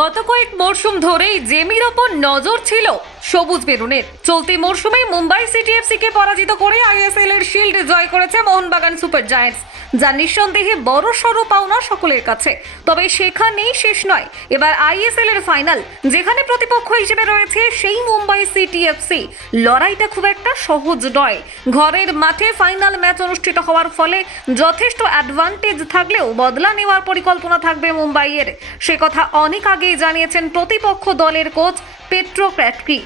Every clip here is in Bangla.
গত কয়েক মরশুম ধরেই জেমির ওপর নজর ছিল সবুজ বেরুনের। চলতি মরশুমে মুম্বাই সিটি এফসিকে পরাজিত করে আইএসএল এর শিল্ড জয় করেছে মোহনবাগান সুপার জায়ান্টস, যা নিঃসন্দেহে বড় সড় পাওনা সকলের কাছে। তবে সেখানেই শেষ নয়, এবার আইএসএল এর ফাইনাল, যেখানে প্রতিপক্ষ হিসেবে রয়েছে সেই মুম্বাই সিটি এফসি। লড়াইটা খুব একটা সহজ নয়। ঘরের মাঠে ফাইনাল ম্যাচ অনুষ্ঠিত হওয়ার ফলে যথেষ্ট অ্যাডভান্টেজ থাকলেও বদলা নেওয়ার পরিকল্পনা থাকবে মুম্বাইয়ের। সে কথা অনেক আগেই জানিয়েছেন প্রতিপক্ষ দলের কোচ পেট্রো ক্র্যাটকি।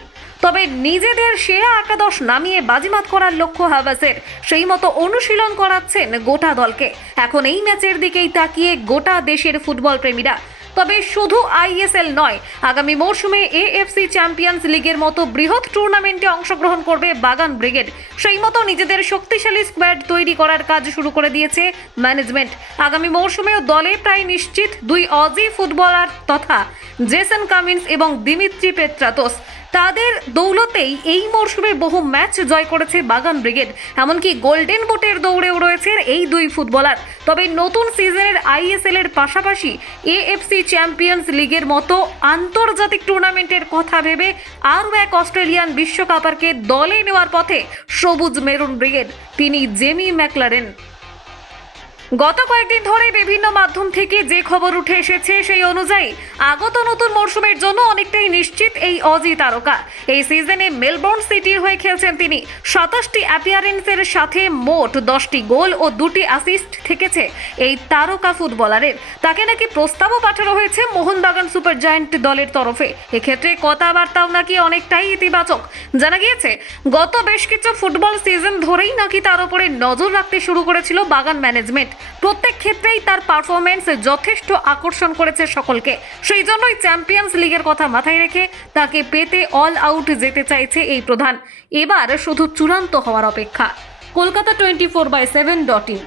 তবে নিজেদের সেরা একাদশ নামিয়ে বাজিমাত করার লক্ষ্য হাভাসের, সেই মতো অনুশীলন করাচ্ছেন গোটা দলকে। এখন এই ম্যাচের দিকেই তাকিয়ে গোটা দেশের ফুটবল প্রেমীরা। তবে শুধু আইএসএল নয়, আগামী মরশুমে এএফসি চ্যাম্পিয়ন্স লিগের মতো বৃহৎ টুর্নামেন্টে অংশগ্রহণ করবে বাগান ব্রিগেড। সেই মতো নিজেদের শক্তিশালী স্কোয়াড তৈরি করার কাজ শুরু করে দিয়েছে ম্যানেজমেন্ট। আগামী মরশুমেও দলে প্রায় নিশ্চিত দুই অজি ফুটবলার তথা জেসন কামিন্স এবং দিমিত্রি পেত্রাতোস। তাদের দৌলতেই এই মরশুমে বহু ম্যাচ জয় করেছে বাগান ব্রিগেড। এমনকি গোল্ডেন বুটের দৌড়েও রয়েছে এই দুই ফুটবলার। তবে নতুন সিজনের আইএসএল এর পাশাপাশি এএফসি চ্যাম্পিয়ন্স লিগের মতো আন্তর্জাতিক টুর্নামেন্টের কথা ভেবে আরও এক অস্ট্রেলিয়ান বিশ্বকাপারকে দলে নেওয়ার পথে সবুজ মেরুন ব্রিগেড, তিনি জেমি ম্যাকলারেন। গত কয়েকদিন ধরে বিভিন্ন মাধ্যম থেকে যে খবর উঠে এসেছে সেই অনুযায়ী আগত নতুন মরশুমের জন্য অনেকটাই নিশ্চিত এই অজি তারকা। এই সিজনে মেলবোর্ন সিটির হয়ে খেলছেন তিনি। 27টি অ্যাপিয়ারেন্সের সাথে মোট 10টি গোল ও 2টি অ্যাসিস্ট থেকেছে এই তারকা ফুটবলারের। তাকে নাকি প্রস্তাবও পাঠানো হয়েছে মোহনবাগান সুপার জায়ান্ট দলের তরফে। এক্ষেত্রে কথাবার্তাও নাকি অনেকটাই ইতিবাচক। জানা গিয়েছে গত বেশ কিছু ফুটবল সিজন ধরেই নাকি তার উপরে নজর রাখতে শুরু করেছিল বাগান ম্যানেজমেন্ট। প্রত্যেক ক্ষেত্রেই তার পারফরমেন্স যথেষ্ট আকর্ষণ করেছে সকলকে। সেই জন্যই চ্যাম্পিয়ন্স লিগের কথা মাথায় রেখে তাকে পেতে অল আউট যেতে চাইছে এই প্রধান। এবার শুধু চূড়ান্ত হওয়ার অপেক্ষা। কলকাতা 24/7.in।